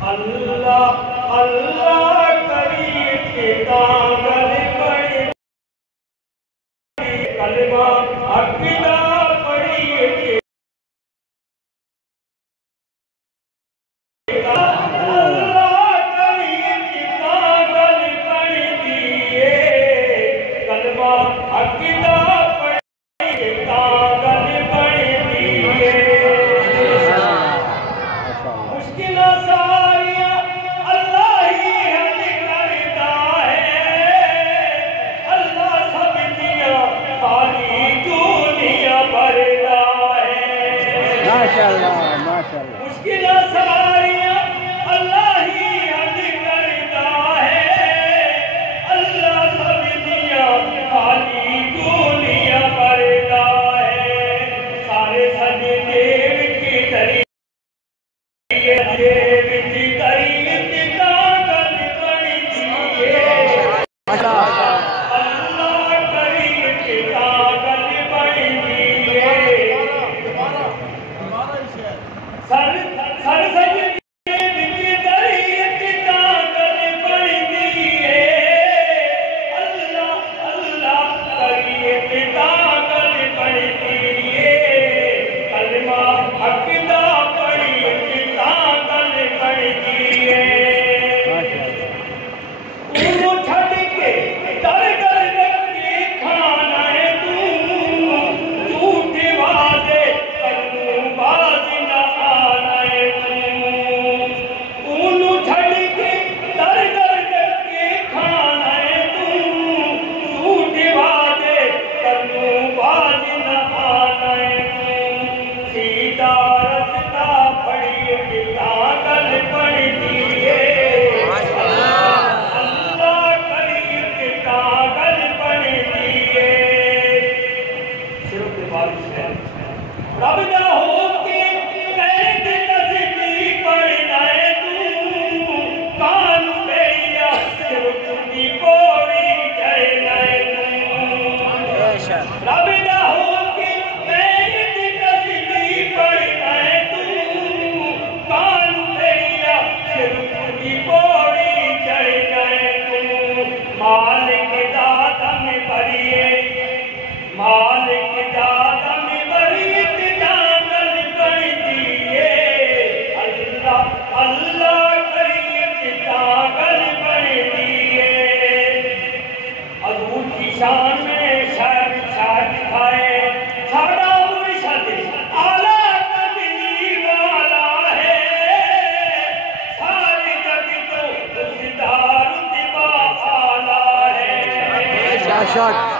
اللہ اللہ کریم کے دامن پڑی کلمہ عقیدہ پڑی اللہ کریم کے دامن پڑی کلمہ عقیدہ پڑی دامن پڑی مشکل مشکل سواریاں اللہ ہی حل کرتا ہے اللہ سب دنیا خالی دنیا بھرتا ہے سارے سجدے کی دری دیو کی دری کاغذ بڑی اللہ کریم کی کاغذ بڑی سر سجدے کی دریت کاغذ پڑھتی ہے اللہ اللہ دریت کاغذ پڑھتی ہے کلمہ عقیدہ پڑھی کاغذ پڑھتی ہے انہوں چھڑ کے در در کے کھانا ہے جھوٹے وعدے کروں باز رب نہ ہو کے قید تصدیق پڑھنا ہے کان بھیا صرف کی پوری چڑھنا ہے رب نہ ہو کے قید تصدیق پڑھنا ہے کان بھیا صرف کی پوری چڑھنا ہے مالک داتا میں بھریے مالک داتا میں بھریے اللہ کریم کاغذ پڑھتی ہے حضور کی شان میں شاید دکھائے ساڑا مرشد اعلیٰ قدری والا ہے ساری جگ تو اس دا رتبہ اعلیٰ ہے